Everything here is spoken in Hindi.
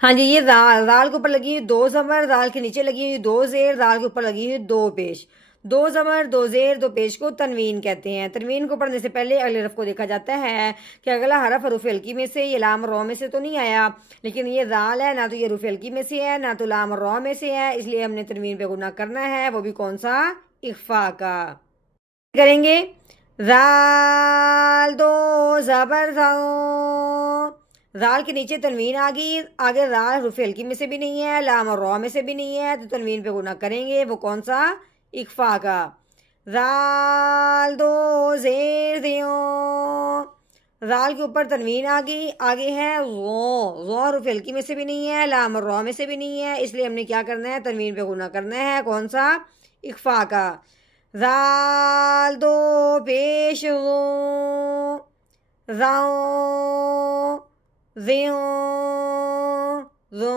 हाँ जी, ये दाल के ऊपर लगी हुई दो ज़बर, दाल के नीचे लगी हुई दो ज़ेर, दाल के ऊपर लगी हुई दो पेश। दो ज़बर, दो ज़ेर, दो पेश को तनवीन कहते हैं। तनवीन को पढ़ने से पहले अगले हरफ को देखा जाता है कि अगला हरफ हरूफ हल्की में से, ये लाम रॉ में से तो नहीं आया, लेकिन ये दाल है, ना तो ये हरूफ हल्की में से है, ना तो लाम रॉ में से है, इसलिए हमने तनवीन पे गुना करना है, वो भी कौन सा? इख्फा का। करेंगे राल दो जबर राल के नीचे तनवीन आ गई, आगे राल रुफे हल्की में से भी नहीं है, लाम और रॉ में से भी नहीं है, तो तनवीन पे गुना करेंगे, वो कौन सा? इक्फा का। राल दो जेर दियो, राल के ऊपर तनवीन आ गई, आगे है रो रुफे हल्की में से भी नहीं है, लाम और रॉ में से भी नहीं है, इसलिए हमने क्या करना है? तनवीन पे गुना करना है, कौन सा? इक्फा का। राल दो पेश राओ ज़ियो ज़ो